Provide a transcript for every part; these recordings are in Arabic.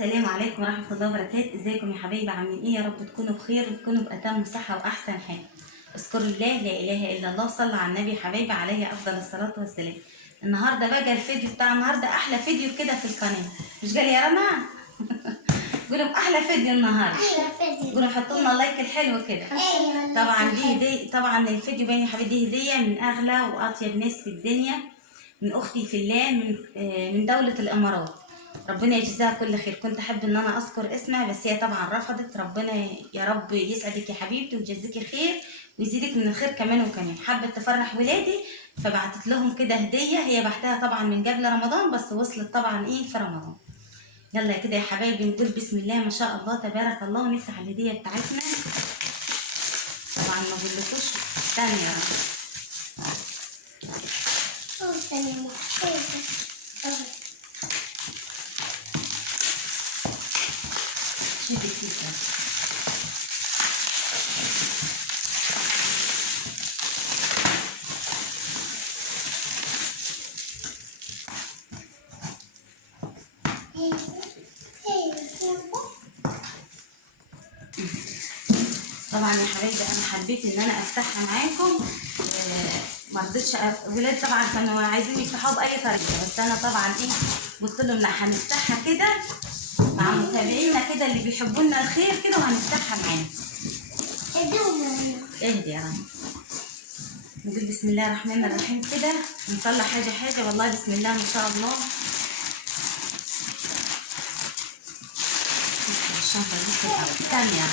السلام عليكم ورحمة الله وبركاته. ازيكم يا حبايبي؟ عاملين ايه؟ يا رب تكونوا بخير وتكونوا بأتم صحة وأحسن حال. اذكروا الله، لا إله إلا الله. صلى على النبي يا حبايبي عليه أفضل الصلاة والسلام. النهارده بقى الفيديو بتاع النهارده أحلى فيديو كده في القناة. مش قال يا رنا؟ قولوا أحلى فيديو النهارده. قولوا حطوا لنا لايك الحلو كده. طبعا دي هدية، طبعا الفيديو باين يا حبايبي دي هدية من أغلى وأطيب ناس في الدنيا، من أختي في الله، من دولة الإمارات. ربنا يجزاها كل خير. كنت احب ان انا اذكر اسمها بس هي طبعا رفضت. ربنا يا رب يسعدك يا حبيبتي ويجزيكي خير ويزيدك من الخير كمان وكمان. حبت تفرح ولادي فبعتت لهم كده هديه. هي بعتها طبعا من قبل رمضان بس وصلت طبعا ايه في رمضان. يلا كده يا حبايبي نقول بسم الله ما شاء الله تبارك الله ونفتح الهديه بتاعتنا. طبعا ما بقولكوش استني يا رب. شدي كده. طبعا يا حبايبي انا حبيت ان انا افتحها معاكم. ما رضيتش ولاد طبعا كانوا عايزين يفتحوها باي طريقه، بس انا طبعا ايه قلت لهم لا هنفتحها كده مع متابعينا كده اللي بيحبوا لنا الخير كده وهنفتحها معانا. اهدي يا رنا. نقول بسم الله الرحمن الرحيم كده نطلع حاجه حاجه. والله بسم الله ما شاء الله. الشنطه دي كده ثانيه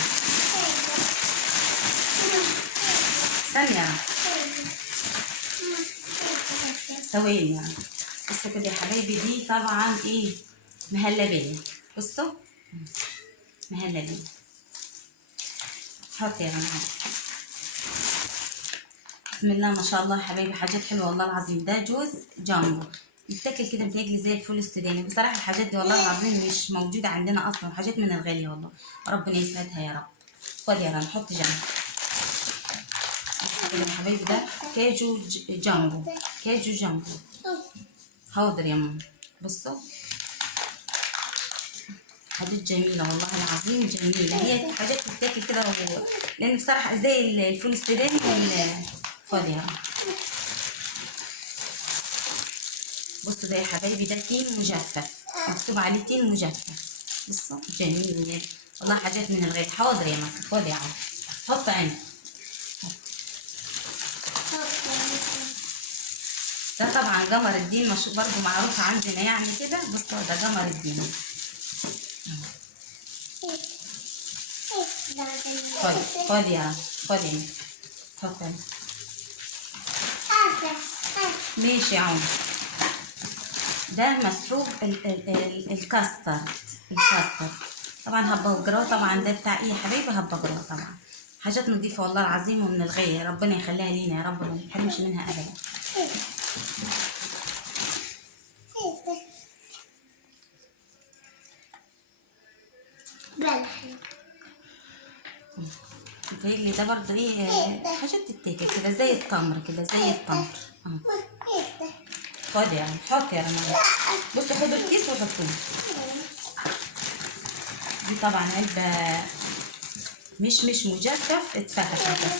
ثانيه ثواني يعني. بصوا كده يا حبايبي دي طبعا ايه مهلبيه. بصوا مهلبيه. حط يا رنا. بسم الله ما شاء الله يا حبايبي. حاجات حلوه والله العظيم. ده جوز جامبو يتاكل كده بتاكل زي الفول السوداني. بصراحه الحاجات دي والله العظيم مش موجوده عندنا اصلا، حاجات من الغاليه والله. ربنا يسعدها يا رب. خد يا رنا حط جنب كده يا حبايبي. ده كاجو جامبو، كاجو جامبو. حاضر يا ماما. بصوا حاجات جميله والله العظيم جميله. هي حاجات بتتاكل كده لان بصراحه زي الفول السوداني خد يا رنا. بصوا ده يا حبايبي ده تين مجفف، مكتوب عليه تين مجفف. بصوا جميل والله حاجات من الغالي. حاضر يا مكة. خد يا عم حط عندك. ده طبعا قمر الدين مش برضه معروف عندنا يعني كده. بصوا ده قمر الدين. خد يا عم خد يا مكة. حط عندك. ماشي يا عم. ده مسحوق الكاسترد. الكاسترد طبعا هبقراه. طبعا ده بتاع ايه يا حبايبي؟ هبقراه طبعا. حاجات نضيفه والله العظيم ومن الغالي. ربنا يخليها لينا يا رب ما نحرمش منها ابدا. متهيألي ده برضه ايه حاجات تتاكل كده زي التمر كده زي التمر. خد يا عم حط يا رنا. بصوا خدوا الكيس وحطوه. دي طبعا علبة مش مجفف اتفتحت بس.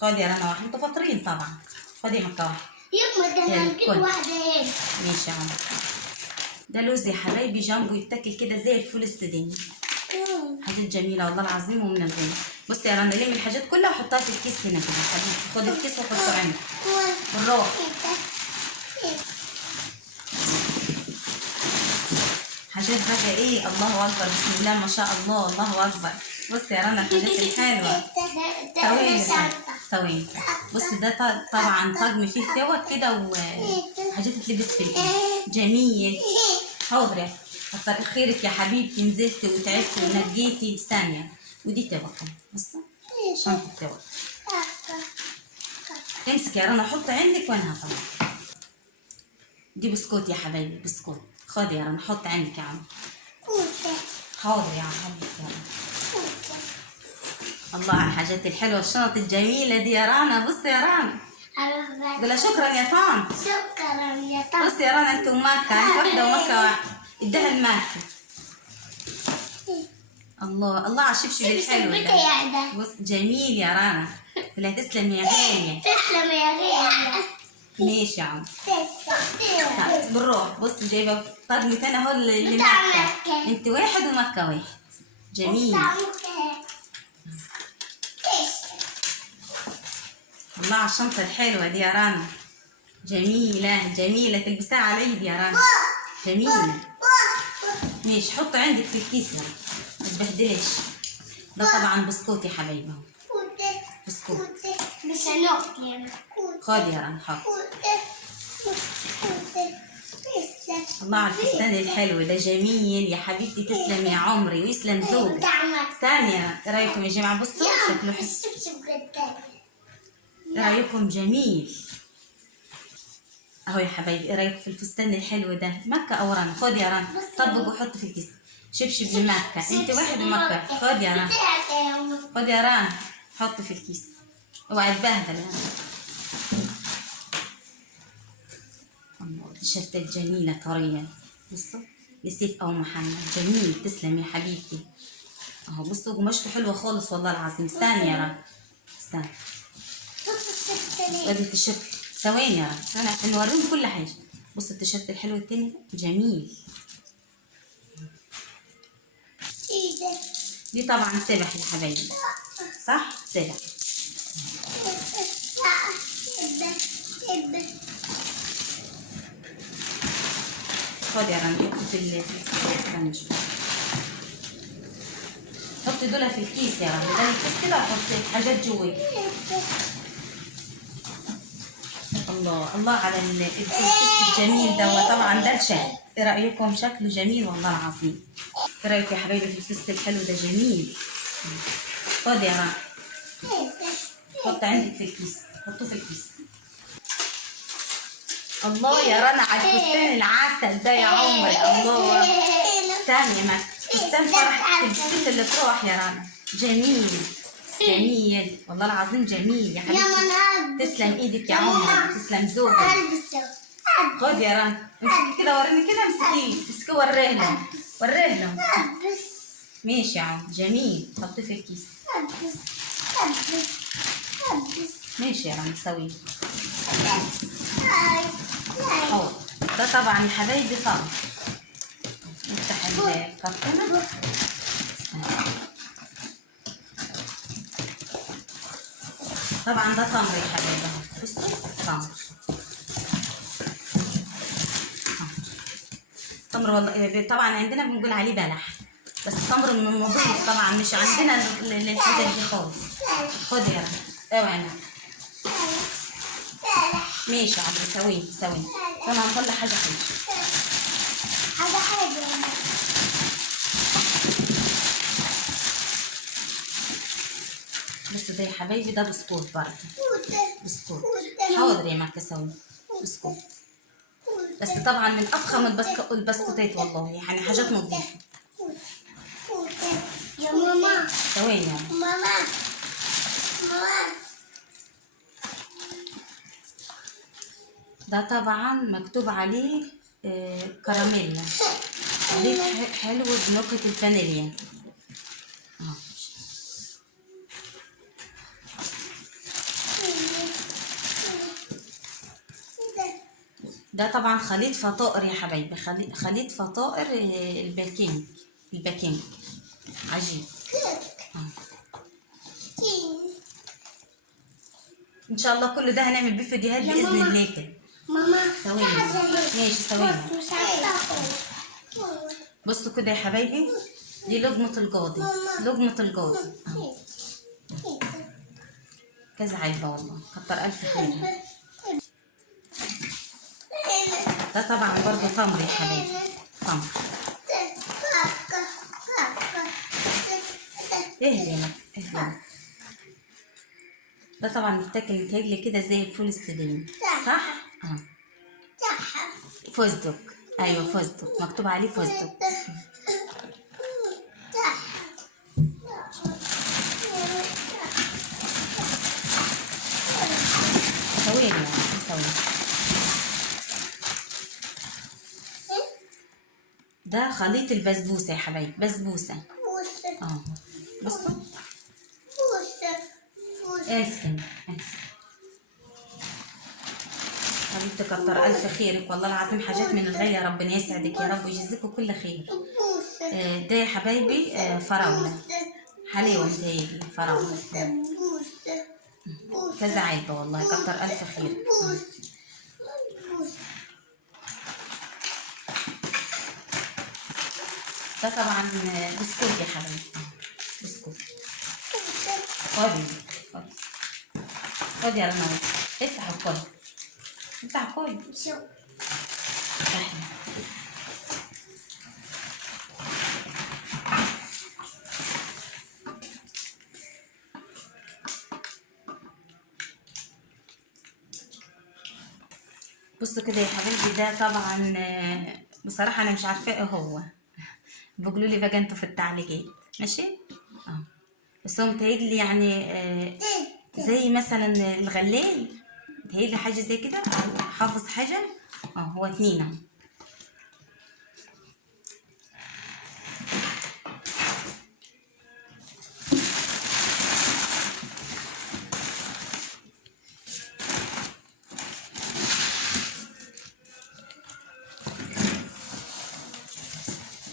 خد يا رنا واحد. انتوا فاطرين طبعا. خد يا مكة واحد. يما ده انا هجيب واحدة هنا. ماشي يا عم. ده لوز يا حبايبي جامبو يتاكل كده زي الفول السوداني. حاجات جميله والله العظيم ومن الغالي. بص يا رنا لم الحاجات كلها وحطها في الكيس هنا كده يا حبيبي. خد الكيس وحطه عندك بالراحه. حاجات بقى ايه الله اكبر. بسم الله ما شاء الله الله اكبر. بص يا رنا الحاجات الحلوه. ثواني. بص ده طبعا طقم فيه توك كده وحاجات تلبس في الايد جميل. حاضر يا كتر خيرك يا حبيبتي. نزلت وتعبت ونجيتي ثانيه. ودي توك. بص شنطه توك. امسك يا رنا حط عندك وانا هطلع. دي بسكوت يا حبايبي بسكوت. خد يا رنا حط عندك يا عم. حاضر يا عم حبيبتي. الله على الحاجات الحلوه الشنط الجميله دي يا رنا. بص يا رنا قولها شكرا يا طن. شكرا يا طن. بص يا رنا انت ومكة، انت واحدة ومكة واحدة. اديها المكة. الله الله على الشبشب الحلو ده. بص جميل يا رنا. لا تسلم يا غالية. تسلم يا غالية. ماشي يا عم. تسلم. بالروح. بص جايبة طقم تاني اهو لمكة. انت واحد ومكة واحد. جميل. الله على الشنطة الحلوة دي يا رنا. جميلة جميلة، تلبسها على العيد يا رنا. جميلة. ماشي حط عندك في الكيس يا رنا ما تبهدلش. ده طبعا بسكوت يا حبايبي اهو. بسكوت. مش هنقطع. خد يا رنا حط. الله على الفستان الحلو ده جميل يا حبيبتي. تسلم يا عمري ويسلم ذوقك. ثانية ايه رايكم يا جماعة؟ بصوا شكله حلو. ايه رايكم؟ جميل اهو يا حبايبي. ايه رايكم في الفستان الحلو ده؟ مكة او رنا؟ خد يا رنا طبق وحط في الكيس. شبشب لمكة، انت واحد ومكة. خد يا رنا. خد يا رنا حط في الكيس. اوعي تبهدل يا رنا. التيشيرتات جميلة طرية. بصوا لسيف او محمد. جميل. تسلم يا حبيبتي اهو. بصوا قماشته حلوة خالص والله العظيم. استني يا رنا استني. ادي التيشيرت. ثواني يا رنا ثواني عشان نوريهم كل حاجة. بصوا التيشيرت الحلو التاني ده جميل. دي طبعا سبح يا حبايبي. صح؟ سبح. خد يا رنا حط في استنى شوية. حط دول في الكيس يا رنا. ده الكيس كده وحط حاجات جواه. الله الله على الكيس الجميل ده. وطبعا ده الشال. ايه رأيكم؟ شكله جميل والله العظيم. ايه رأيك يا حبايبي في الكيس الحلو ده؟ جميل. خد يا رنا حط عندك في الكيس. حطوه في الكيس. الله يا رنا على الفستان العسل ده يا عمر. الله. استني يا مكة. فستان فرح تلبسيه اللي تروح يا رنا. جميل جميل والله العظيم. جميل يا حبيبتي. تسلم ايدك يا عمر. تسلم ذوقك. خد يا رنا امسكي كده وريني كده. امسكيه امسكيه وريه لهم. وريه لهم. ماشي يا عم. جميل. حطيه في الكيس. ماشي يا رنا سويه. حاضر. ده طبعا يا حبايبي طعم. نفتح الكرتونة. طبعا ده تمر يا حبايبي اهو. بصوا تمر. تمر والله طبعا عندنا بنقول عليه بلح، بس تمر من النضيف طبعا. مش عندنا الحاجات دي خالص. خد يا رنا اوعي نعم. ماشي يا عم. ثواني ثواني فانا هنطلع حاجه حلوه. بصوا ده يا حبايبي ده بسكوت برضه. بسكوت. حاضر يا مكة ثواني. بسكوت بس طبعا من افخم البسكوتات والله. يعني حاجات نظيفه. يا ماما. ثواني يا ماما. ده طبعا مكتوب عليه كراميلا. عليه حلو بنكهة الفانيليا. ده طبعا خليط فطائر يا حبايبي. خليط فطائر الباكينج عجيب. ان شاء الله كل ده هنعمل بيه فيديوهات باذن الله كده. ماما ثواني ماشي ثواني. بصوا كده يا حبايبي. دي لقمة القاضي. لقمة القاضي اهو. كذا علبة والله. كتر الف خيرها. ده طبعا برضه تمر يا حبايبي. تمر. اهلا اهلا. ده طبعا بيتاكل متهيألي كده زي الفول السوداني. صح؟ اه. فستق. ايوه فستق. مكتوب عليه فستق. ثواني ده خليط البسبوسه يا حبايبي، بسبوسه. بوسة اه بصوا. بوسة بوسة. اسكن. حبيبتي كتر الف خيرك والله العظيم، حاجات من الغاليه، ربنا يسعدك يا رب ويجزيكوا كل خير. بوسة ده يا حبايبي فراوله، حليوه متهيألي فراوله. بوسة بوسة. كذا علبه والله، كتر الف خيرك. ده طبعا بسكوت يا حبيبي، بسكوت. خدي خدي خدي يا رنا، افتح الكل، افتح الكل. بصوا كده يا حبيبي، ده طبعا بصراحة أنا مش عارفة إيه هو، بيقولوا لي بقى انتوا في التعليقات ماشي. اه بس هو متهيألي يعني زي مثلا الغلال، متهيألي حاجة زي كده، أو حافظ حاجة. هو 2 اهو.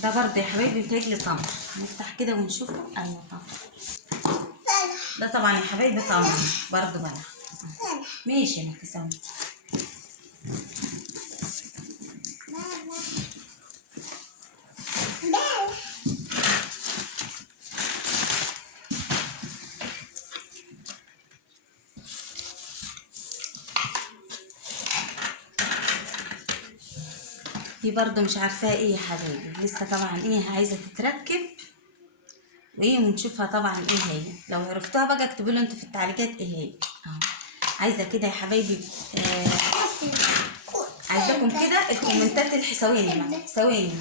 ده برضه يا حبايبي متهيألي تمر، نفتح كده ونشوفه. أيوة تمر. ده طبعا يا حبايبي تمر برضه بلح. ماشي يا مكسوم. دي برضه مش عارفاها ايه يا حبايبي، لسه طبعا ايه عايزه تتركب وايه، ونشوفها طبعا ايه هي. لو عرفتوها بقى اكتبوا لي انتوا في التعليقات ايه هي. عايزه كده يا حبايبي عايزاكم كده الكومنتات ثواني ثواني.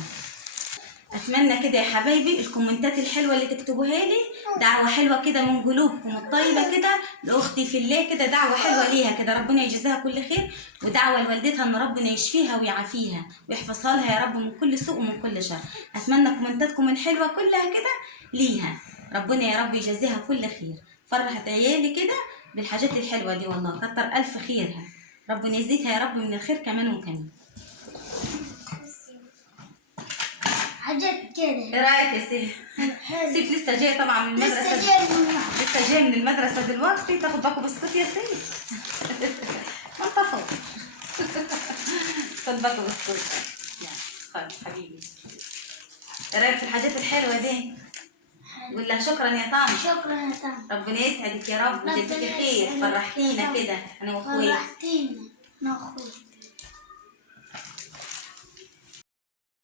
اتمنى كده يا حبايبي الكومنتات الحلوه اللي تكتبوها لي، دعوه حلوه كده من قلوبكم الطيبه كده لاختي في الله، كده دعوه حلوه ليها كده، ربنا يجزاها كل خير، ودعوه لوالدتها ان ربنا يشفيها ويعافيها ويحفظها لها يا رب من كل سوء ومن كل شر. اتمنى كومنتاتكم الحلوه كلها كده ليها، ربنا يا رب يجزيها كل خير، فرحت عيالي كده بالحاجات الحلوه دي، والله كتر الف خيرها، ربنا يزيدها يا رب من الخير كمان وكمان. حاجات كده. ايه رايك يا سيف؟ سيف لسه جاي طبعا من المدرسه، لسه جاي من المدرسه دلوقتي. تاخد باكو بسكوت يا سيف؟ ما انت فاضي. خد باكو بسكوت، خد حبيبي. ايه رايك في الحاجات الحلوه دي؟ قول لها شكرا يا طعم. شكرا يا طعم. ربنا يسعدك يا رب ويجزيكي خير، فرحتينا كده انا واخويا. فرحتينا.